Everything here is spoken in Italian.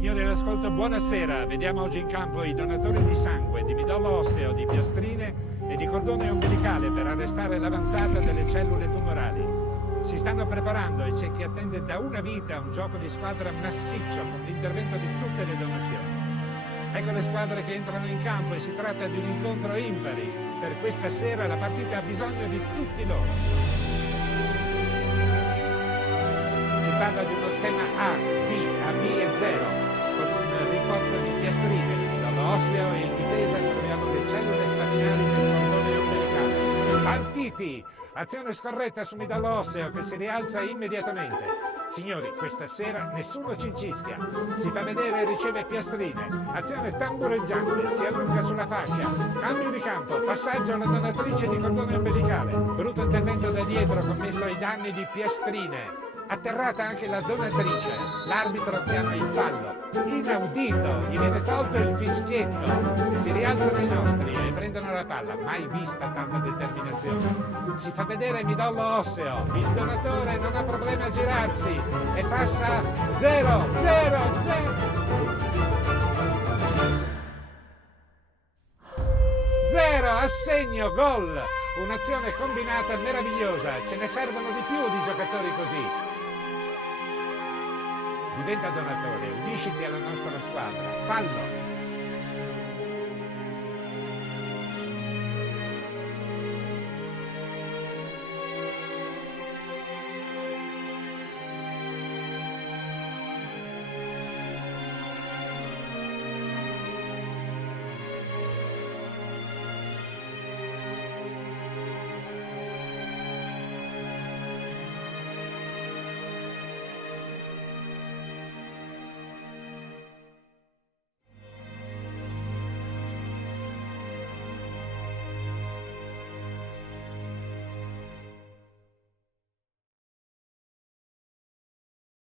Signori all'ascolto, buonasera. Vediamo oggi in campo i donatori di sangue, di midollo osseo, di piastrine e di cordone ombelicale per arrestare l'avanzata delle cellule tumorali. Si stanno preparando e c'è chi attende da una vita un gioco di squadra massiccio con l'intervento di tutte le donazioni. Ecco le squadre che entrano in campo e si tratta di un incontro impari. Per questa sera la partita ha bisogno di tutti loro. Si parla di uno schema A, B e 0, con un rinforzo di piastrine, di midollo osseo e in difesa troviamo le cellule staminali del cordone ombelicale. Partiti! Azione scorretta su midollo osseo che si rialza immediatamente. Signori, questa sera nessuno cincischia. Si fa vedere e riceve piastrine. Azione tambureggiante, si allunga sulla fascia. Cambio di campo, passaggio alla donatrice di cordone ombelicale. Brutto intervento da dietro commesso ai danni di piastrine. Atterrata anche la donatrice, l'arbitro chiama il fallo. Inaudito, gli viene tolto il fischietto. Si rialzano i nostri e prendono la palla. Mai vista tanta determinazione. Si fa vedere midollo osseo. Il donatore non ha problema a girarsi e passa 0. Assegno, gol! Un'azione combinata meravigliosa. Ce ne servono di più di giocatori così. Diventa donatore, unisciti alla nostra squadra. Fallo!